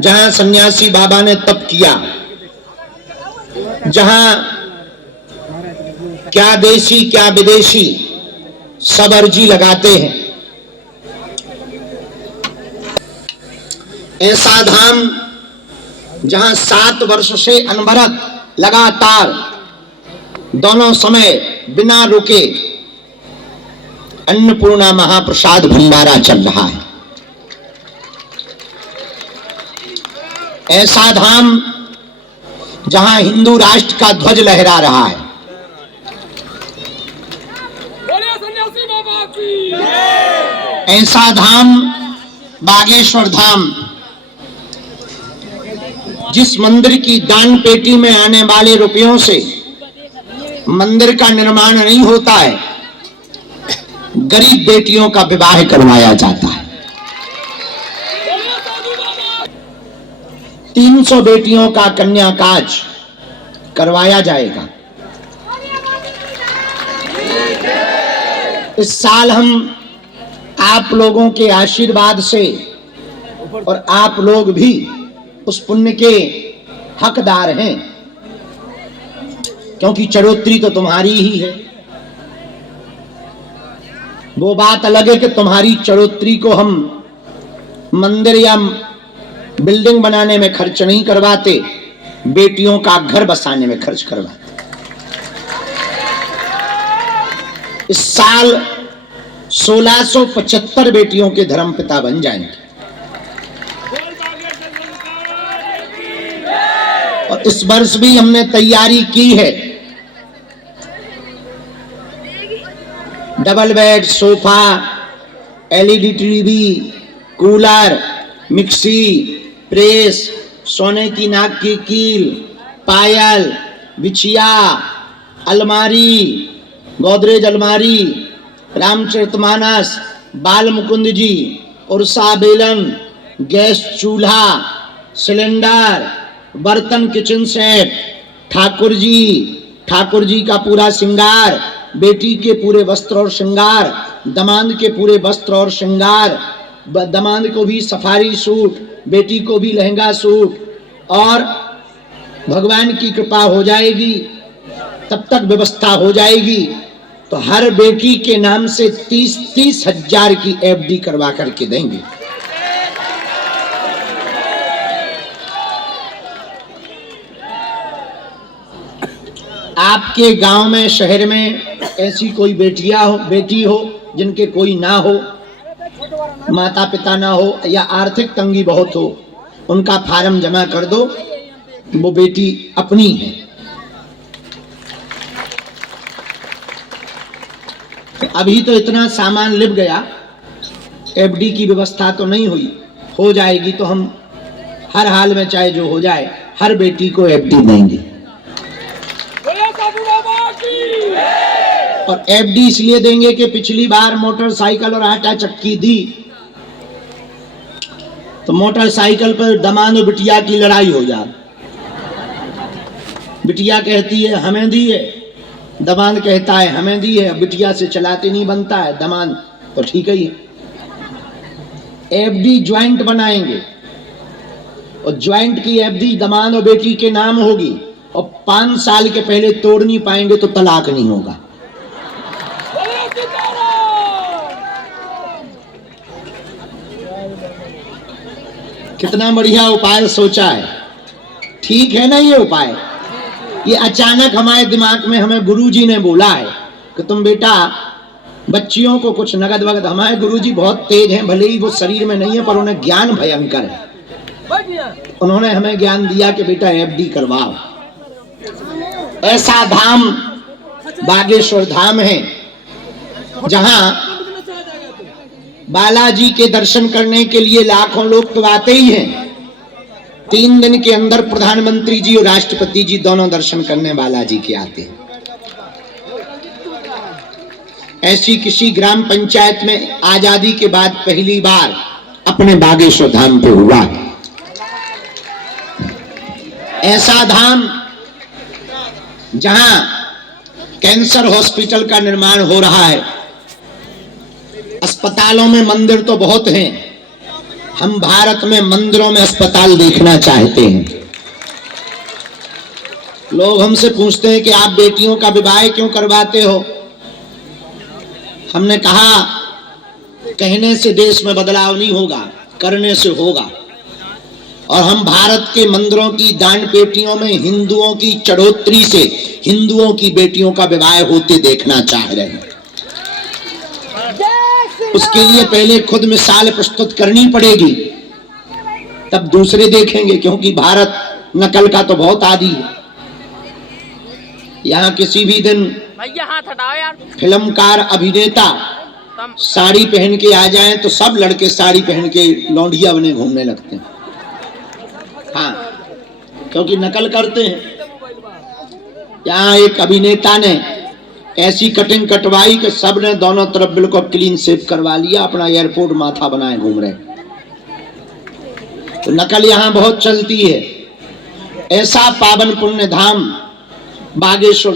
जहां सन्यासी बाबा ने तप किया, जहां क्या देशी क्या विदेशी सब अर्जी लगाते हैं। ऐसा धाम जहां 7 वर्ष से अनवरत लगातार दोनों समय बिना रुके अन्नपूर्णा महाप्रसाद भंडारा चल रहा है। ऐसा धाम जहां हिंदू राष्ट्र का ध्वज लहरा रहा है। ऐसा धाम बागेश्वर धाम, जिस मंदिर की दान पेटी में आने वाले रुपयों से मंदिर का निर्माण नहीं होता है, गरीब बेटियों का विवाह करवाया जाता है। 300 बेटियों का कन्या काज करवाया जाएगा। इस साल हम आप लोगों के आशीर्वाद से, और आप लोग भी उस पुण्य के हकदार हैं, क्योंकि चढ़ोतरी तो तुम्हारी ही है। वो बात अलग है कि तुम्हारी चढ़ोतरी को हम मंदिर या बिल्डिंग बनाने में खर्च नहीं करवाते, बेटियों का घर बसाने में खर्च करवाते। इस साल 1675 बेटियों के धर्मपिता बन जाएंगे। और इस वर्ष भी हमने तैयारी की है। Double bed, sofa, LED TV, cooler, mixie, press, सोने की नाक की कील, पायल, बिछिया, अलमारी, गोदरेज अलमारी, रामचरितमानस, बाल मुकुंद जी, उर्सा बेलन, गैस चूल्हा, सिलेंडर, बर्तन, किचन सेट, ठाकुर जी का पूरा श्रृंगार, बेटी के पूरे वस्त्र और श्रृंगार, दामाद के पूरे वस्त्र और श्रृंगार, दामाद को भी सफारी सूट, बेटी को भी लहंगा सूट, और भगवान की कृपा हो जाएगी तब तक व्यवस्था हो जाएगी तो हर बेटी के नाम से 30-30 हजार की एफडी करवा करके देंगे। आपके गांव में, शहर में ऐसी कोई बेटी हो जिनके कोई ना हो, माता पिता ना हो, या आर्थिक तंगी बहुत हो, उनका फार्म जमा कर दो, वो बेटी अपनी है। अभी तो इतना सामान लिप गया, एफडी की व्यवस्था तो नहीं हुई, हो जाएगी तो हम हर हाल में चाहे जो हो जाए हर बेटी को एफडी देंगे। और एफडी इसलिए देंगे कि पिछली बार मोटरसाइकिल और आटा चक्की दी तो मोटरसाइकिल पर दामाद और बिटिया की लड़ाई हो जाती। बिटिया कहती है हमें दी है, दामाद कहता है हमें दी है। बिटिया से चलाते नहीं बनता है, दामाद तो ठीक ही है। एफडी ज्वाइंट बनाएंगे और ज्वाइंट की एफडी दामाद और बेटी के नाम होगी, और 5 साल के पहले तोड़ नहीं पाएंगे तो तलाक नहीं होगा। कितना बढ़िया उपाय सोचा है। ठीक है ना ये उपाय? ये अचानक हमारे दिमाग में, हमें गुरुजी ने बोला है कि तुम बेटा बच्चियों को कुछ नगद वगद, हमारे गुरुजी बहुत तेज हैं, भले ही वो शरीर में नहीं है पर उन्हें ज्ञान भयंकर है। उन्होंने हमें ज्ञान दिया कि बेटा एफडी करवाओ। ऐसा धाम बागेश्वर धाम है जहां बालाजी के दर्शन करने के लिए लाखों लोग तो आते ही हैं। 3 दिन के अंदर प्रधानमंत्री जी और राष्ट्रपति जी दोनों दर्शन करने बालाजी के आते हैं। ऐसी किसी ग्राम पंचायत में आजादी के बाद पहली बार अपने बागेश्वर धाम पे हुआ। ऐसा धाम जहां कैंसर हॉस्पिटल का निर्माण हो रहा है। अस्पतालों में मंदिर तो बहुत हैं, हम भारत में मंदिरों में अस्पताल देखना चाहते हैं। लोग हमसे पूछते हैं कि आप बेटियों का विवाह क्यों करवाते हो? हमने कहा कहने से देश में बदलाव नहीं होगा, करने से होगा। और हम भारत के मंदिरों की दान पेटियों में हिंदुओं की चढ़ोतरी से हिंदुओं की बेटियों का विवाह होते देखना चाह रहे हैं। उसके लिए पहले खुद मिसाल प्रस्तुत करनी पड़ेगी, तब दूसरे देखेंगे, क्योंकि भारत नकल का तो बहुत आदी है। यहाँ किसी भी दिन फिल्मकार अभिनेता साड़ी पहन के आ जाएं तो सब लड़के साड़ी पहन के लौंडिया बने घूमने लगते हैं। हाँ, क्योंकि नकल करते हैं। यहाँ एक अभिनेता ने ऐसी कटिंग कटवाई कि सब ने दोनों तरफ बिल्कुल क्लीन शेव करवा लिया, अपना एयरपोर्ट माथा बनाए घूम रहे। तो नकल यहाँ बहुत चलती है। ऐसा पावन पुण्य धाम बागेश्वर